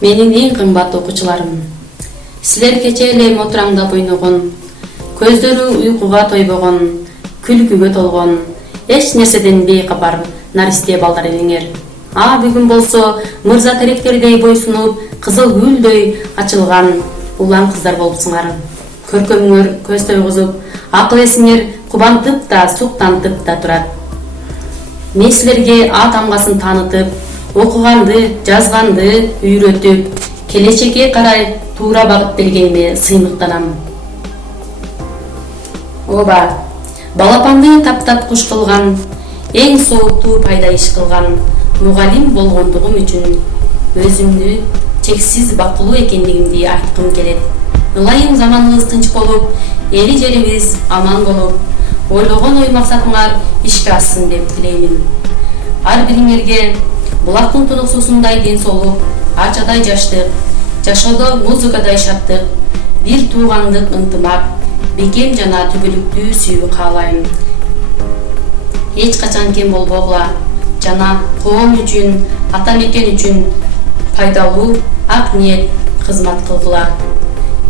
Менин эң кымбат окуучуларым, силер кече эле мотураңдап ойногон, көздөрү уйкуга тойбогон, күлкүгө толгон, эч нерседен бейкабар наристе балдар элиңер. Бүгүн болсо мырза теректердей бойсунуп, кызыл гүлдөй ачылган улан кыздар болупсуңар. Көркөмүңөр көз тойгузуп, акыл эсиңер кубантып да, суктантып да турат. Мен силерге А тамгасын таанытып, окуганды, жазганды үйрөтүп, келечекке карай туура багыт белгениме сыймыктанам. Ооба, балапанды таптап куш кылган, эң сооктуу пайда иш кылган мугалим болгондугум үчүн өзүмдү чексиз бактылуу экендигимди айткым келет. Ылайым заманыбыз тынч болуп, эли жерибиз аман болуп, ойлогон ой максатыңар ишке ашсын деп тилеймин. Ар бириңерге булактын тунук суусундай ден соолук, ачадай жаштык, жашоодо музыкадай шаттык, бир туугандык ынтымак, бекем жана түгүлүктүү сүйүү каалайм. Эч качан кем болбогула жана коом үчүн, ата мекен үчүн пайдалуу ак ниет кызмат кылгыла.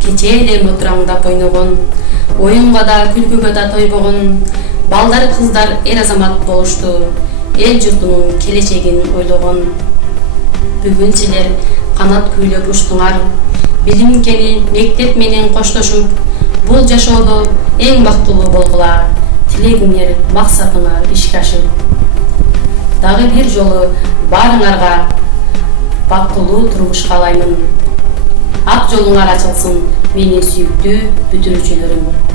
Кече эле мотураңдап ойногон, оюнга да, күлкүгө да тойбогон балдар кыздар эр азамат болушту, эл журтунун келечегин ойлогон. Бүгүн силер канат күйлөп учтуңар, билимкени мектеп менен коштошуп, бул жашоодо эң бактылуу болгула. Тилегиңер, максатыңар ишке ашып. Дагы бир жолу баарыңарга бактылуу турмуш каалаймын. Ак жолуңар ачылсын, менин сүйүктүү бүтүрүүчүлөрүм.